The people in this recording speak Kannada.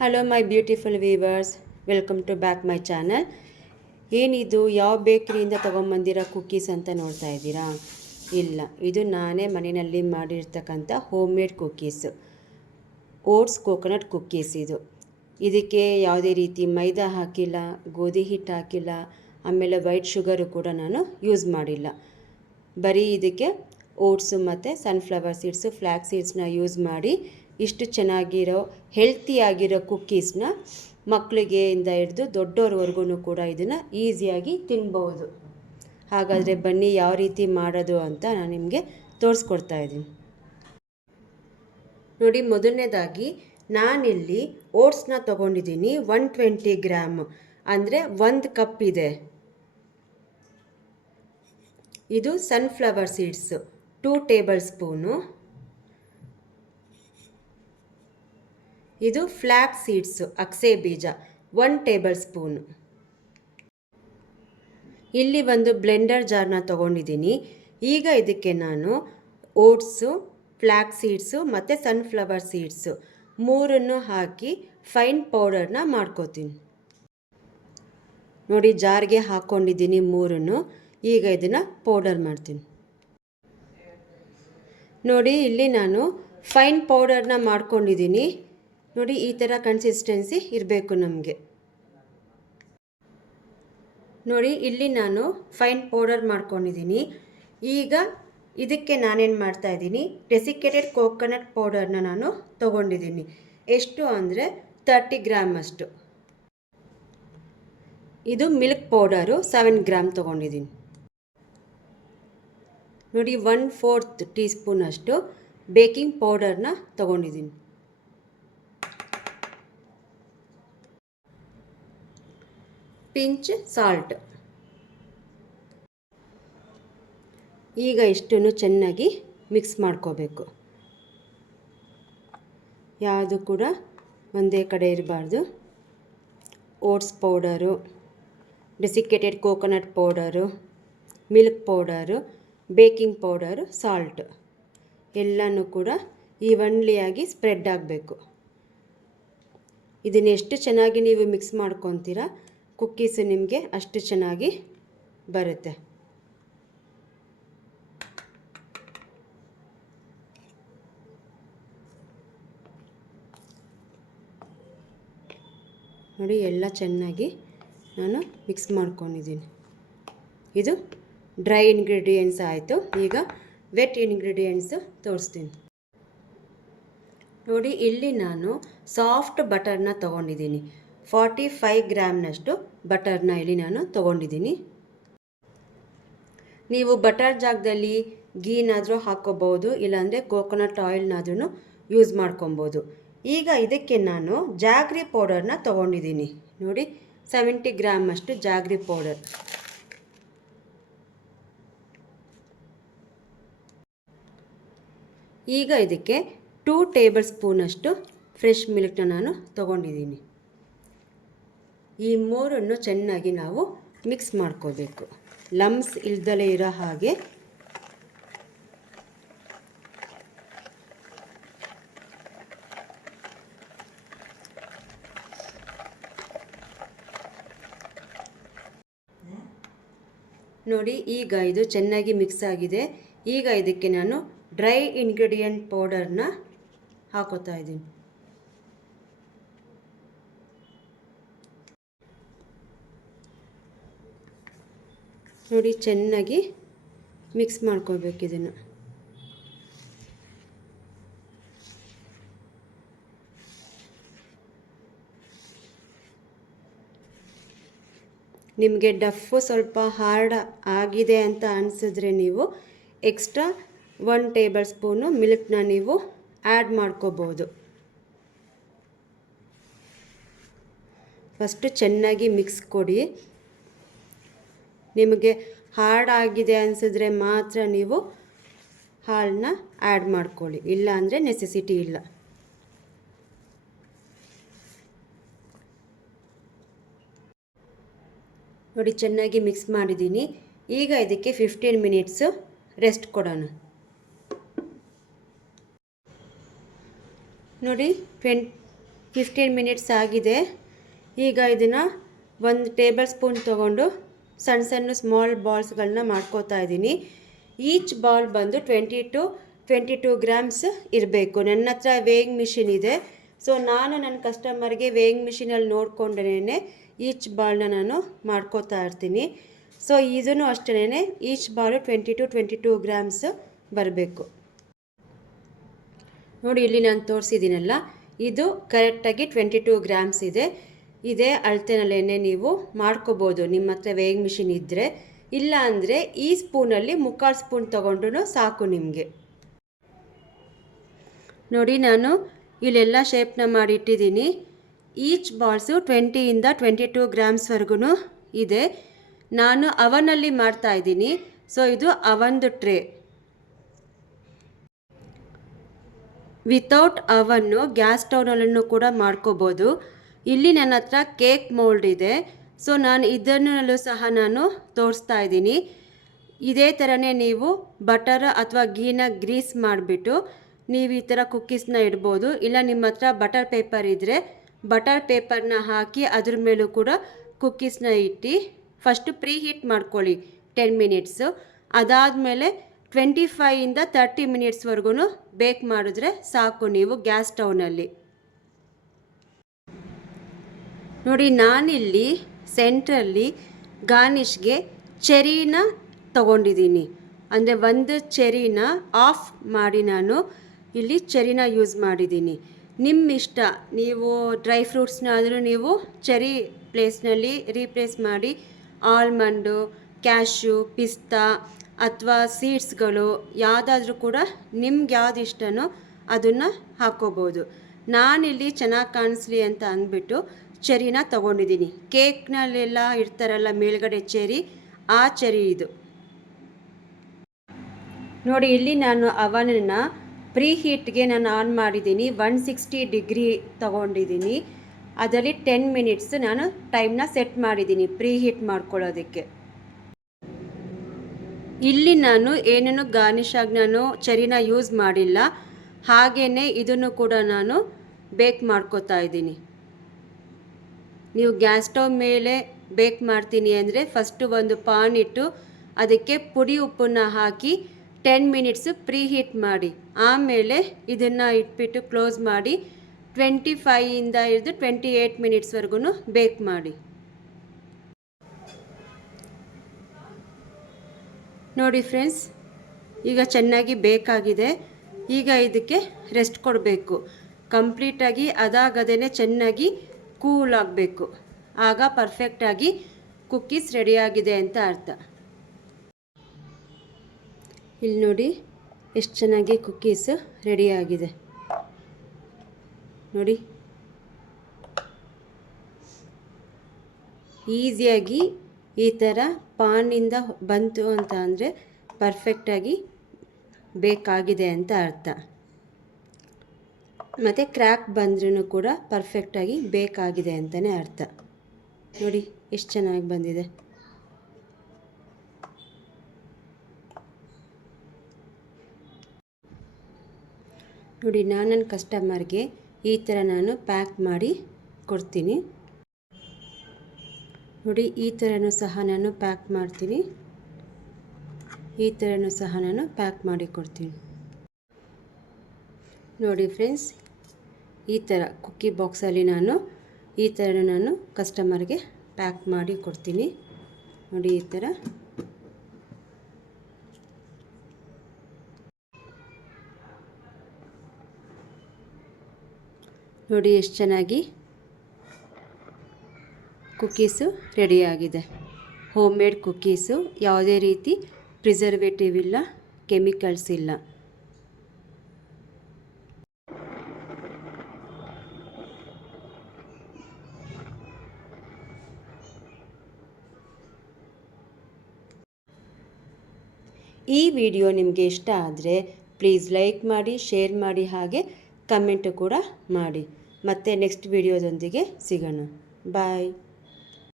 Hello my beautiful viewers, welcome to back my channel. ಏನಿದು ಯಾವ ಬೇಕ್ರಿಯಿಂದ ತೊಗೊಂಬಂದಿರೋ ಕುಕ್ಕೀಸ್ ಅಂತ ನೋಡ್ತಾ ಇದ್ದೀರಾ? ಇಲ್ಲ, ಇದು ನಾನೇ ಮನೆಯಲ್ಲಿ ಮಾಡಿರ್ತಕ್ಕಂಥ home made cookies, oats coconut cookies. ಇದಕ್ಕೆ ಯಾವುದೇ ರೀತಿ ಮೈದಾ ಹಾಕಿಲ್ಲ, ಗೋಧಿ ಹಿಟ್ಟು ಹಾಕಿಲ್ಲ, ಆಮೇಲೆ ವೈಟ್ ಶುಗರು ಕೂಡ ನಾನು ಯೂಸ್ ಮಾಡಿಲ್ಲ. ಬರೀ ಇದಕ್ಕೆ ಓಟ್ಸು ಮತ್ತು ಸನ್ಫ್ಲವರ್ ಸೀಡ್ಸು, ಫ್ಲ್ಯಾಕ್ಸ್ ಸೀಡ್ಸ್ನ ಯೂಸ್ ಮಾಡಿ ಇಷ್ಟು ಚೆನ್ನಾಗಿರೋ ಹೆಲ್ತಿಯಾಗಿರೋ ಕುಕ್ಕೀಸ್ನ ಮಕ್ಕಳಿಗೆ ಇಂದ ಹಿಡಿದು ದೊಡ್ಡವ್ರವರೆಗೂ ಕೂಡ ಇದನ್ನು ಈಸಿಯಾಗಿ ತಿನ್ಬೋದು. ಹಾಗಾದರೆ ಬನ್ನಿ ಯಾವ ರೀತಿ ಮಾಡೋದು ಅಂತ ನಾನು ನಿಮಗೆ ತೋರಿಸ್ಕೊಡ್ತಾ ಇದ್ದೀನಿ. ನೋಡಿ, ಮೊದಲನೇದಾಗಿ ನಾನಿಲ್ಲಿ ಓಟ್ಸ್ನ ತೊಗೊಂಡಿದ್ದೀನಿ. 120 ಗ್ರಾಮ್ ಅಂದರೆ 1 ಕಪ್ ಇದೆ. ಇದು ಸನ್ಫ್ಲವರ್ ಸೀಡ್ಸು 2 ಟೇಬಲ್ ಸ್ಪೂನು. ಇದು ಫ್ಲ್ಯಾಕ್ಸ್ ಸೀಡ್ಸು ಅಕ್ಸೆ ಬೀಜ 1 ಟೇಬಲ್ ಸ್ಪೂನು. ಇಲ್ಲಿ ಒಂದು ಬ್ಲೆಂಡರ್ ಜಾರ್ನ ತೊಗೊಂಡಿದ್ದೀನಿ. ಈಗ ಇದಕ್ಕೆ ನಾನು ಓಟ್ಸು, ಫ್ಲ್ಯಾಕ್ಸ್ ಸೀಡ್ಸು ಮತ್ತು ಸನ್ಫ್ಲವರ್ ಸೀಡ್ಸು ಮೂರನ್ನು ಹಾಕಿ ಫೈನ್ ಪೌಡರ್ನ ಮಾಡ್ಕೋತೀನಿ. ನೋಡಿ, ಜಾರ್ಗೆ ಹಾಕ್ಕೊಂಡಿದ್ದೀನಿ ಮೂರನ್ನು. ಈಗ ಇದನ್ನು ಪೌಡರ್ ಮಾಡ್ತೀನಿ. ನೋಡಿ, ಇಲ್ಲಿ ನಾನು ಫೈನ್ ಪೌಡರ್ನ ಮಾಡ್ಕೊಂಡಿದ್ದೀನಿ. ನೋಡಿ, ಈ ಥರ ಕನ್ಸಿಸ್ಟೆನ್ಸಿ ಇರಬೇಕು ನಮಗೆ. ನೋಡಿ, ಇಲ್ಲಿ ನಾನು ಫೈನ್ ಪೌಡರ್ ಮಾಡ್ಕೊಂಡಿದ್ದೀನಿ. ಈಗ ಇದಕ್ಕೆ ನಾನೇನು ಮಾಡ್ತಾಯಿದ್ದೀನಿ, ಡೆಸಿಕೇಟೆಡ್ ಕೋಕೋನಟ್ ಪೌಡರ್ನ ನಾನು ತೊಗೊಂಡಿದ್ದೀನಿ. ಎಷ್ಟು ಅಂದರೆ 30 ಗ್ರಾಮ್ ಅಷ್ಟು. ಇದು ಮಿಲ್ಕ್ ಪೌಡರು 7 ಗ್ರಾಮ್ ತೊಗೊಂಡಿದ್ದೀನಿ. ನೋಡಿ, 1/4 ಟೀ ಸ್ಪೂನ್ ಅಷ್ಟು ಬೇಕಿಂಗ್ ಪೌಡರ್ನ ತೊಗೊಂಡಿದ್ದೀನಿ. Pinch salt. ಈಗ ಇಷ್ಟನ್ನು ಚೆನ್ನಾಗಿ ಮಿಕ್ಸ್ ಮಾಡ್ಕೋಬೇಕು. ಯಾವುದು ಕೂಡ ಒಂದೇ ಕಡೆ ಇರಬಾರ್ದು. Oats powder, desiccated coconut powder, milk powder, baking powder, salt ಎಲ್ಲನೂ ಕೂಡ ಈವನ್ಲಿಯಾಗಿ ಸ್ಪ್ರೆಡ್ ಆಗಬೇಕು. ಇದನ್ನು ಎಷ್ಟು ಚೆನ್ನಾಗಿ ನೀವು ಮಿಕ್ಸ್ ಮಾಡ್ಕೊತೀರಾ, ಕುಕ್ಕೀಸು ನಿಮಗೆ ಅಷ್ಟು ಚೆನ್ನಾಗಿ ಬರುತ್ತೆ. ನೋಡಿ, ಎಲ್ಲ ಚೆನ್ನಾಗಿ ನಾನು ಮಿಕ್ಸ್ ಮಾಡ್ಕೊಂಡಿದ್ದೀನಿ. ಇದು ಡ್ರೈ ಇಂಗ್ರೀಡಿಯೆಂಟ್ಸ್ ಆಯಿತು. ಈಗ ವೆಟ್ ಇಂಗ್ರೀಡಿಯೆಂಟ್ಸು ತೋರಿಸ್ತೀನಿ. ನೋಡಿ, ಇಲ್ಲಿ ನಾನು ಸಾಫ್ಟ್ ಬಟರ್ನ ತೊಗೊಂಡಿದ್ದೀನಿ. 45 ಗ್ರಾಮ್ನಷ್ಟು ಬಟರ್ನ ಇಲ್ಲಿ ನಾನು ತೊಗೊಂಡಿದ್ದೀನಿ. ನೀವು ಬಟರ್ ಜಾಗದಲ್ಲಿ ಗೀನಾದರೂ ಹಾಕ್ಕೋಬೋದು, ಇಲ್ಲಾಂದರೆ ಕೋಕೋನಟ್ ಆಯಿಲ್ನಾದ್ರೂ ಯೂಸ್ ಮಾಡ್ಕೊಬೋದು. ಈಗ ಇದಕ್ಕೆ ನಾನು ಜಾಗ್ರಿ ಪೌಡರ್ನ ತೊಗೊಂಡಿದ್ದೀನಿ. ನೋಡಿ, 70 ಗ್ರಾಮ್ ಅಷ್ಟು ಜಾಗ್ರಿ ಪೌಡರ್. ಈಗ ಇದಕ್ಕೆ 2 ಟೇಬಲ್ ಸ್ಪೂನಷ್ಟು ಫ್ರೆಶ್ ಮಿಲ್ಕ್ನ ನಾನು ತೊಗೊಂಡಿದ್ದೀನಿ. ಈ ಮೂರನ್ನು ಚೆನ್ನಾಗಿ ನಾವು ಮಿಕ್ಸ್ ಮಾಡ್ಕೋಬೇಕು, ಲಮ್ಸ್ ಇಲ್ದಲೇ ಇರೋ ಹಾಗೆ. ನೋಡಿ, ಈಗ ಇದು ಚೆನ್ನಾಗಿ ಮಿಕ್ಸ್ ಆಗಿದೆ. ಈಗ ಇದಕ್ಕೆ ನಾನು ಡ್ರೈ ಇಂಗ್ರೀಡಿಯೆಂಟ್ ಪೌಡರ್ನ ಹಾಕೋತಾ ಇದ್ದೀನಿ. ನೋಡಿ, ಚೆನ್ನಾಗಿ ಮಿಕ್ಸ್ ಮಾಡ್ಕೋಬೇಕು ಇದನ್ನು. ನಿಮಗೆ ಡಫು ಸ್ವಲ್ಪ ಹಾರ್ಡ್ ಆಗಿದೆ ಅಂತ ಅನಿಸಿದ್ರೆ ನೀವು ಎಕ್ಸ್ಟ್ರಾ 1 ಟೇಬಲ್ ಸ್ಪೂನು ಮಿಲ್ಕ್ನ ನೀವು ಆ್ಯಡ್ ಮಾಡ್ಕೋಬೋದು. ಫಸ್ಟು ಚೆನ್ನಾಗಿ ಮಿಕ್ಸ್ ಕೊಡಿ. ನಿಮಗೆ ಹಾರ್ಡ್ ಆಗಿದೆ ಅನಿಸಿದ್ರೆ ಮಾತ್ರ ನೀವು ಹಾಲನ್ನ ಆ್ಯಡ್ ಮಾಡ್ಕೊಳ್ಳಿ, ಇಲ್ಲ ಅಂದರೆ ನೆಸೆಸಿಟಿ ಇಲ್ಲ. ನೋಡಿ, ಚೆನ್ನಾಗಿ ಮಿಕ್ಸ್ ಮಾಡಿದ್ದೀನಿ. ಈಗ ಇದಕ್ಕೆ 15 ಮಿನಿಟ್ಸು ರೆಸ್ಟ್ ಕೊಡೋಣ. ನೋಡಿ, 15 ಮಿನಿಟ್ಸ್ ಆಗಿದೆ. ಈಗ ಇದನ್ನು 1 ಟೇಬಲ್ ಸ್ಪೂನ್ ತೊಗೊಂಡು ಸಣ್ಣ ಸಣ್ಣ ಸ್ಮಾಲ್ ಬಾಲ್ಸ್ಗಳನ್ನ ಮಾಡ್ಕೋತಾ ಇದ್ದೀನಿ. ಈಚ್ ಬಾಲ್ ಬಂದು 20 to 22 ಗ್ರಾಮ್ಸ್ ಇರಬೇಕು. ನನ್ನ ಹತ್ರ ವೇಯಿಂಗ್ ಮಿಷಿನ್ ಇದೆ. ಸೊ ನಾನು ನನ್ನ ಕಸ್ಟಮರ್ಗೆ ವೇಯಿಂಗ್ ಮಿಷಿನಲ್ಲಿ ನೋಡ್ಕೊಂಡೇ ಈಚ್ ಬಾಲ್ನ ನಾನು ಮಾಡ್ಕೋತಾ ಇರ್ತೀನಿ. ಸೊ ಇದನ್ನು ಅಷ್ಟೇ ಈಚ್ ಬಾಲು 20 to 22 ಗ್ರಾಮ್ಸ್ ಬರಬೇಕು. ನೋಡಿ, ಇಲ್ಲಿ ನಾನು ತೋರಿಸಿದ್ದೀನಲ್ಲ, ಇದು ಕರೆಕ್ಟಾಗಿ 22 ಗ್ರಾಮ್ಸ್ ಇದೆ. ಇದೇ ಅಳತೆನಲ್ಲೇ ನೀವು ಮಾಡ್ಕೋಬೋದು ನಿಮ್ಮ ಹತ್ರ ವೇಯಿಂಗ್ ಮಿಷಿನ್ ಇದ್ದರೆ. ಇಲ್ಲ ಅಂದರೆ ಈ ಸ್ಪೂನಲ್ಲಿ 3/4 ಸ್ಪೂನ್ ತೊಗೊಂಡ್ರೂ ಸಾಕು ನಿಮಗೆ. ನೋಡಿ, ನಾನು ಇಲ್ಲೆಲ್ಲ ಶೇಪ್ನ ಮಾಡಿಟ್ಟಿದ್ದೀನಿ. ಈಚ್ ಬಾಲ್ಸು 20ಇಂದ 22 ಗ್ರಾಮ್ಸ್ವರೆಗೂ ಇದೆ. ನಾನು ಅವನಲ್ಲಿ ಮಾಡ್ತಾಯಿದ್ದೀನಿ. ಸೊ ಇದು ಅವನ್ದು ಟ್ರೇ. ವಿತೌಟ್ ಅವನ್ನು ಗ್ಯಾಸ್ ಸ್ಟವ್ನಲ್ಲೂ ಕೂಡ ಮಾಡ್ಕೋಬೋದು. ಇಲ್ಲಿ ನನ್ನ ಹತ್ರ ಕೇಕ್ ಮೋಲ್ಡ್ ಇದೆ. ಸೊ ನಾನು ಇದನ್ನಲ್ಲೂ ಸಹ ನಾನು ತೋರಿಸ್ತಾ ಇದ್ದೀನಿ. ಇದೇ ಥರನೇ ನೀವು ಬಟರ್ ಅಥವಾ ಗೀನ ಗ್ರೀಸ್ ಮಾಡಿಬಿಟ್ಟು ನೀವು ಈ ಥರ ಕುಕ್ಕೀಸ್ನ ಇಡ್ಬೋದು. ಇಲ್ಲ ನಿಮ್ಮ ಹತ್ರ ಬಟರ್ ಪೇಪರ್ ಇದ್ದರೆ ಬಟರ್ ಪೇಪರ್ನ ಹಾಕಿ ಅದ್ರ ಮೇಲೂ ಕೂಡ ಕುಕ್ಕೀಸ್ನ ಇಟ್ಟು ಫಸ್ಟು ಪ್ರೀ ಹೀಟ್ ಮಾಡ್ಕೊಳ್ಳಿ 10 ಮಿನಿಟ್ಸು. ಅದಾದಮೇಲೆ 25ಇಂದ 30 ಮಿನಿಟ್ಸ್ವರೆಗೂ ಬೇಕ್ ಮಾಡಿದ್ರೆ ಸಾಕು ನೀವು ಗ್ಯಾಸ್ ಸ್ಟವ್ನಲ್ಲಿ. ನೋಡಿ, ನಾನಿಲ್ಲಿ ಸೆಂಟ್ರಲ್ಲಿ ಗಾರ್ನಿಷ್ಗೆ ಚೆರಿನ ತೊಗೊಂಡಿದ್ದೀನಿ. ಅಂದರೆ ಒಂದು ಚೆರಿನ ಆಫ್ ಮಾಡಿ ನಾನು ಇಲ್ಲಿ ಚೆರಿನ ಯೂಸ್ ಮಾಡಿದ್ದೀನಿ. ನಿಮ್ಮ ಇಷ್ಟ, ನೀವು ಡ್ರೈ ಫ್ರೂಟ್ಸ್ನಾದರೂ ನೀವು ಚೆರಿ ಪ್ಲೇಸ್ನಲ್ಲಿ ರೀಪ್ಲೇಸ್ ಮಾಡಿ ಆಲ್ಮಂಡು, ಕ್ಯಾಶ್ಯೂ, ಪಿಸ್ತಾ ಅಥವಾ ಸೀಡ್ಸ್ಗಳು ಯಾವುದಾದ್ರೂ ಕೂಡ ನಿಮ್ಗೆ ಯಾವ್ದು ಇಷ್ಟನೋ ಅದನ್ನು ಹಾಕ್ಕೋಬೋದು. ನಾನಿಲ್ಲಿ ಚೆನ್ನಾಗಿ ಕಾಣಿಸ್ಲಿ ಅಂತ ಅಂದ್ಬಿಟ್ಟು ಚೆರಿನ ತೊಗೊಂಡಿದ್ದೀನಿ. ಕೇಕ್ನಲ್ಲೆಲ್ಲ ಇಡ್ತಾರಲ್ಲ ಮೇಲ್ಗಡೆ ಚೆರಿ, ಆ ಚೆರಿ ಇದು. ನೋಡಿ, ಇಲ್ಲಿ ನಾನು ಅವನನ್ನು ಪ್ರೀ ಹೀಟ್ಗೆ ನಾನು ಆನ್ ಮಾಡಿದ್ದೀನಿ. 160 ಡಿಗ್ರಿ ತೊಗೊಂಡಿದ್ದೀನಿ. ಅದರಲ್ಲಿ 10 ಮಿನಿಟ್ಸ್ ನಾನು ಟೈಮ್ನ ಸೆಟ್ ಮಾಡಿದ್ದೀನಿ ಪ್ರೀ ಹೀಟ್ ಮಾಡ್ಕೊಳ್ಳೋದಕ್ಕೆ. ಇಲ್ಲಿ ನಾನು ಏನೇನು ಗಾರ್ನಿಷ್ ಆಗಿ ನಾನು ಚೆರಿನ ಯೂಸ್ ಮಾಡಿಲ್ಲ. ಹಾಗೆಯೇ ಇದನ್ನು ಕೂಡ ನಾನು ಬೇಕ್ ಮಾಡ್ಕೋತಾ ಇದ್ದೀನಿ. ನೀವು ಗ್ಯಾಸ್ ಸ್ಟವ್ ಮೇಲೆ ಬೇಕ್ ಮಾಡ್ತೀನಿ ಅಂದರೆ ಫಸ್ಟು ಒಂದು ಪಾನ್ ಇಟ್ಟು ಅದಕ್ಕೆ ಪುಡಿ ಉಪ್ಪನ್ನು ಹಾಕಿ 10 ಮಿನಿಟ್ಸು ಪ್ರೀ ಹೀಟ್ ಮಾಡಿ ಆಮೇಲೆ ಇದನ್ನು ಇಟ್ಬಿಟ್ಟು ಕ್ಲೋಸ್ ಮಾಡಿ 25ಇಂದ ಹಿಡಿದು 28 ಮಿನಿಟ್ಸ್ವರೆಗೂ ಬೇಕ್ ಮಾಡಿ. ನೋಡಿ ಫ್ರೆಂಡ್ಸ್, ಈಗ ಚೆನ್ನಾಗಿ ಬೇಕಾಗಿದೆ. ಈಗ ಇದಕ್ಕೆ ರೆಸ್ಟ್ ಕೊಡಬೇಕು. ಕಂಪ್ಲೀಟಾಗಿ ಅದಾಗದೇ ಚೆನ್ನಾಗಿ ಕೂಲ್ ಆಗಬೇಕು. ಆಗ ಪರ್ಫೆಕ್ಟಾಗಿ ಕುಕ್ಕೀಸ್ ರೆಡಿಯಾಗಿದೆ ಅಂತ ಅರ್ಥ. ಇಲ್ಲಿ ನೋಡಿ ಎಷ್ಟು ಚೆನ್ನಾಗಿ ಕುಕ್ಕೀಸ್ ರೆಡಿಯಾಗಿದೆ. ನೋಡಿ, ಈಸಿಯಾಗಿ ಈ ಥರ ಪಾನಿಂದ ಬಂತು ಅಂತ ಅಂದರೆ ಪರ್ಫೆಕ್ಟಾಗಿ ಬೇಕಾಗಿದೆ ಅಂತ ಅರ್ಥ. ಮತ್ತು ಕ್ರ್ಯಾಕ್ ಬಂದ್ರೂ ಕೂಡ ಪರ್ಫೆಕ್ಟಾಗಿ ಬೇಕಾಗಿದೆ ಅಂತಲೇ ಅರ್ಥ. ನೋಡಿ ಎಷ್ಟು ಚೆನ್ನಾಗಿ ಬಂದಿದೆ. ನೋಡಿ, ನಾನು ನನ್ನ ಕಸ್ಟಮರ್ಗೆ ಈ ಥರ ನಾನು ಪ್ಯಾಕ್ ಮಾಡಿ ಕೊಡ್ತೀನಿ. ನೋಡಿ, ಈ ಥರನೂ ಸಹ ನಾನು ಪ್ಯಾಕ್ ಮಾಡ್ತೀನಿ. ಈ ಥರನೂ ಸಹ ನಾನು ಪ್ಯಾಕ್ ಮಾಡಿ ಕೊಡ್ತೀನಿ. ನೋಡಿ ಫ್ರೆಂಡ್ಸ್, ಈ ಥರ ಕುಕ್ಕಿ ಬಾಕ್ಸಲ್ಲಿ ನಾನು ಈ ಥರನೂ ನಾನು ಕಸ್ಟಮರ್ಗೆ ಪ್ಯಾಕ್ ಮಾಡಿ ಕೊಡ್ತೀನಿ. ನೋಡಿ, ಈ ಥರ ನೋಡಿ ಎಷ್ಟು ಚೆನ್ನಾಗಿ ಕುಕ್ಕೀಸು ರೆಡಿಯಾಗಿದೆ. ಹೋಮ್ ಮೇಡ್ ಕುಕ್ಕೀಸು, ಯಾವುದೇ ರೀತಿ ಪ್ರಿಸರ್ವೇಟಿವ್ ಇಲ್ಲ, ಕೆಮಿಕಲ್ಸ್ ಇಲ್ಲ. ಈ ವಿಡಿಯೋ ನಿಮಗೆ ಇಷ್ಟ ಆದರೆ ಪ್ಲೀಸ್ ಲೈಕ್ ಮಾಡಿ, ಶೇರ್ ಮಾಡಿ, ಹಾಗೆ ಕಮೆಂಟು ಕೂಡ ಮಾಡಿ. ಮತ್ತೆ ನೆಕ್ಸ್ಟ್ ವಿಡಿಯೋದೊಂದಿಗೆ ಸಿಗೋಣ. ಬಾಯ್.